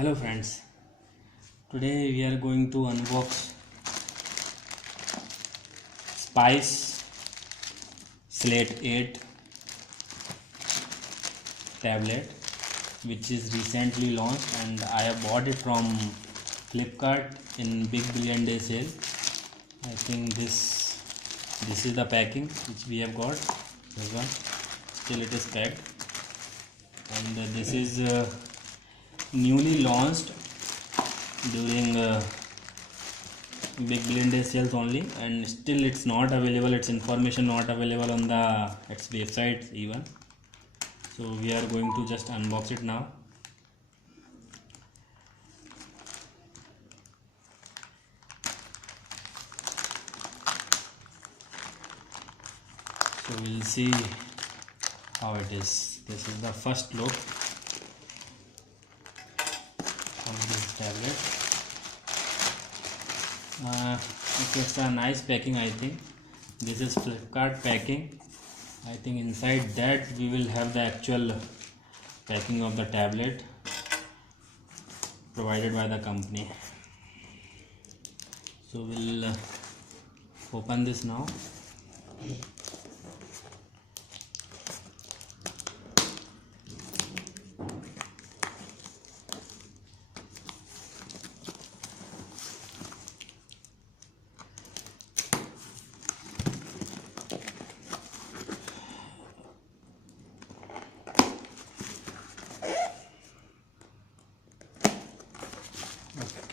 Hello friends, today we are going to unbox Spice Slate 8 tablet which is recently launched, and I have bought it from Flipkart in Big Billion Day sale. I think this is the packing which we have got. This one still it is packed, and this is newly launched during Big Billion Day sales only, and still it's not available, its information not available on the its website even. So we are going to just unbox it now. So we'll see how it is. This is the first look of this tablet. It's a nice packing. I think this is Flipkart packing. I think inside that we will have the actual packing of the tablet provided by the company. So we'll open this now.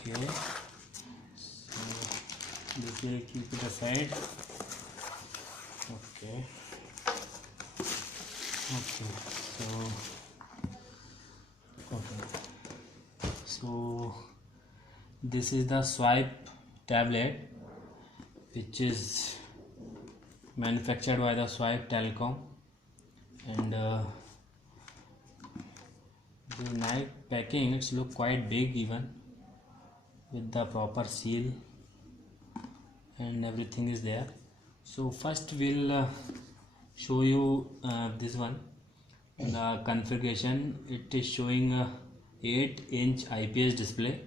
Okay, so this will keep it aside. Okay, so this is the Swipe tablet which is manufactured by the Swipe Telecom, and the nice packing. It's look quite big even, with the proper seal and everything is there. So first we'll show you this one, the configuration. It is showing a 8-inch IPS display,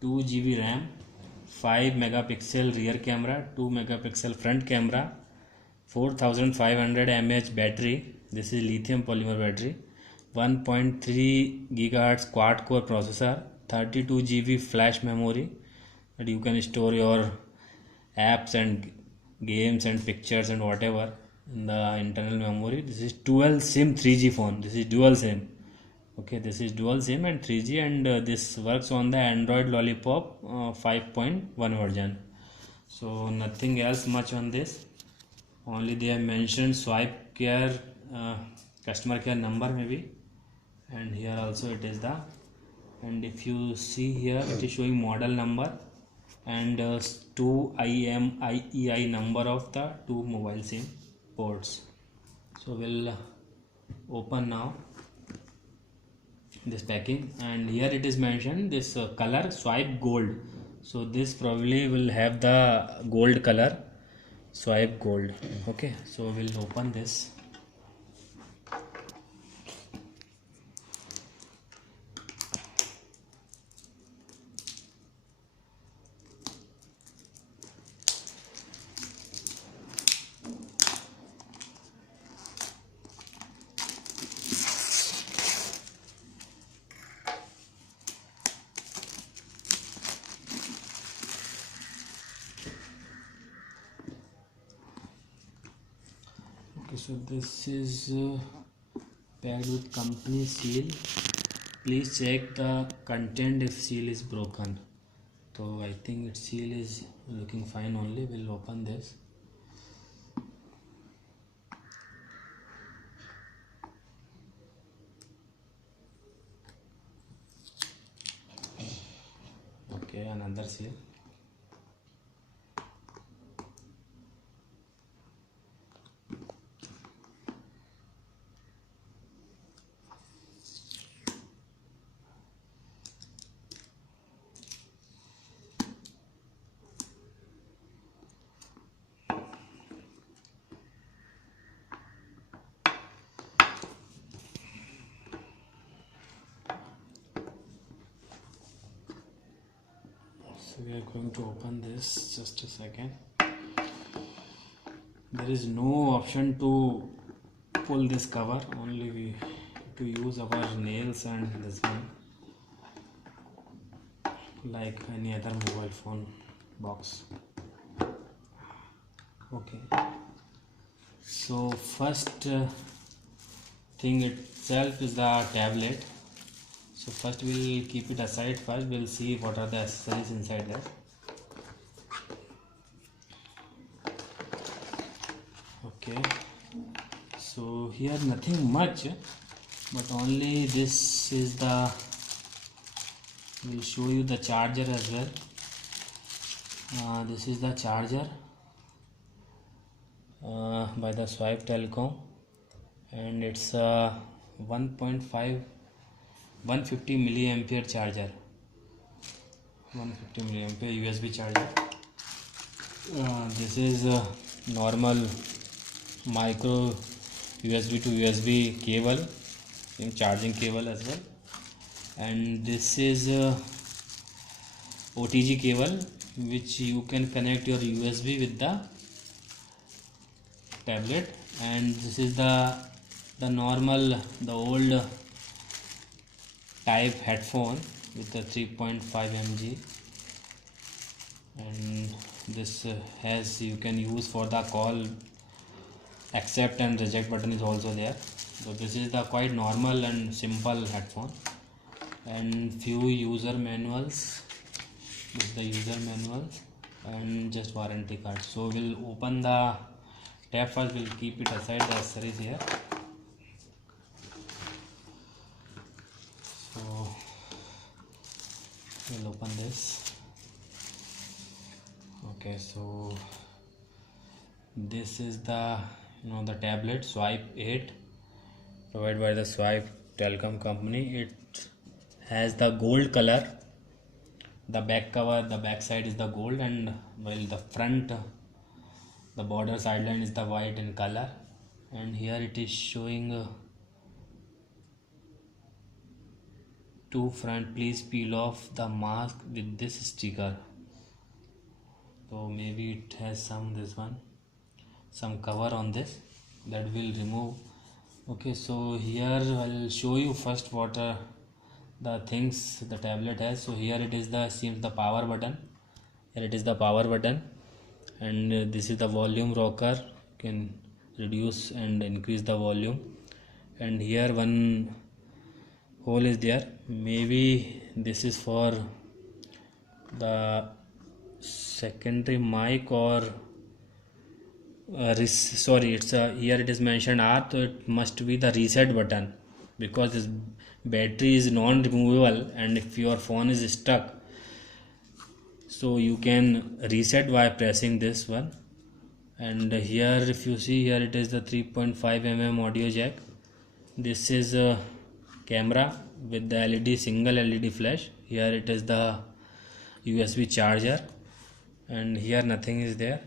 2 GB RAM, 5 megapixel rear camera, 2 megapixel front camera, 4500 mAh battery. This is lithium polymer battery, 1.3 gigahertz quad core processor, 32 GB flash memory that you can store your apps and games and pictures and whatever in the internal memory. This is dual SIM 3G phone. This is dual SIM. Okay, this is dual SIM and 3G, and this works on the Android Lollipop 5.1 version. So nothing else much on this. Only they have mentioned Swipe Care customer care number maybe, and here also it is the, and if you see here it is showing model number and 2 IMEI number of the 2 mobile SIM ports. So we'll open now this packing, and here it is mentioned this color Swipe Gold. So this probably will have the gold color, Swipe Gold. Okay, so we'll open this. Okay, so this is packed with company seal. Please check the content if seal is broken. So I think its seal is looking fine only. We'll open this. Okay, another seal. So we are going to open this, just a second. There is no option to pull this cover, only we to use our nails and this one, like any other mobile phone box. Okay, so first thing itself is the tablet. So first we'll keep it aside. First we'll see what are the accessories inside there. Okay, so here nothing much, but only this is the, we'll show you the charger as well. This is the charger by the Swipe Telecom, and it's a 150 milliampere charger, 150 milliampere USB charger. This is a normal micro USB to USB cable, charging cable as well, and this is a OTG cable which you can connect your USB with the tablet, and this is the normal, the old type headphone with the 3.5 mg, and this has, you can use for the call, accept and reject button is also there. So this is the quite normal and simple headphone, and few user manuals. This is the user manuals and just warranty card. So we'll open the tab first, we'll keep it aside, the accessories here. So we'll open this. Okay, so this is the, the tablet Swipe 8 provided by the Swipe Telecom company. It has the gold color, the back cover, the back side is the gold, and while the front, the border sideline is the white in color, and here it is showing to front, please peel off the mask with this sticker. So maybe it has some some cover on this that will remove. Okay, so here I'll show you first what are the things the tablet has. So here it is the power button. Here it is the power button, and this is the volume rocker. You can reduce and increase the volume, and here one hole is there. Maybe this is for the secondary mic, or sorry, it's here it is mentioned R, so it must be the reset button, because this battery is non-removable, and if your phone is stuck, so you can reset by pressing this one. And here if you see, here it is the 3.5 mm audio jack. This is a camera with the LED, single LED flash. Here it is the USB charger, and here nothing is there.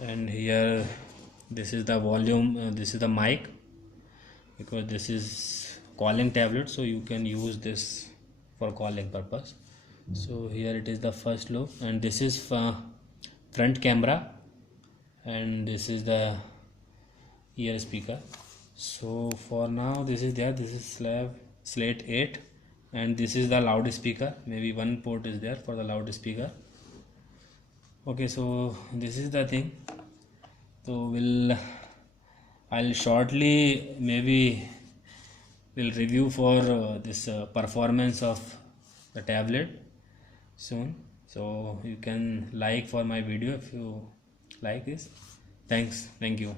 And here this is the volume, this is the mic, because this is calling tablet, so you can use this for calling purpose. So here it is the first look, and this is front camera, and this is the ear speaker. So for now this is there, this is Slate 8, and this is the loudspeaker. Maybe one port is there for the loudspeaker. Okay, so this is the thing. So I'll shortly maybe will review for this performance of the tablet soon. So you can like for my video if you like this. Thank you.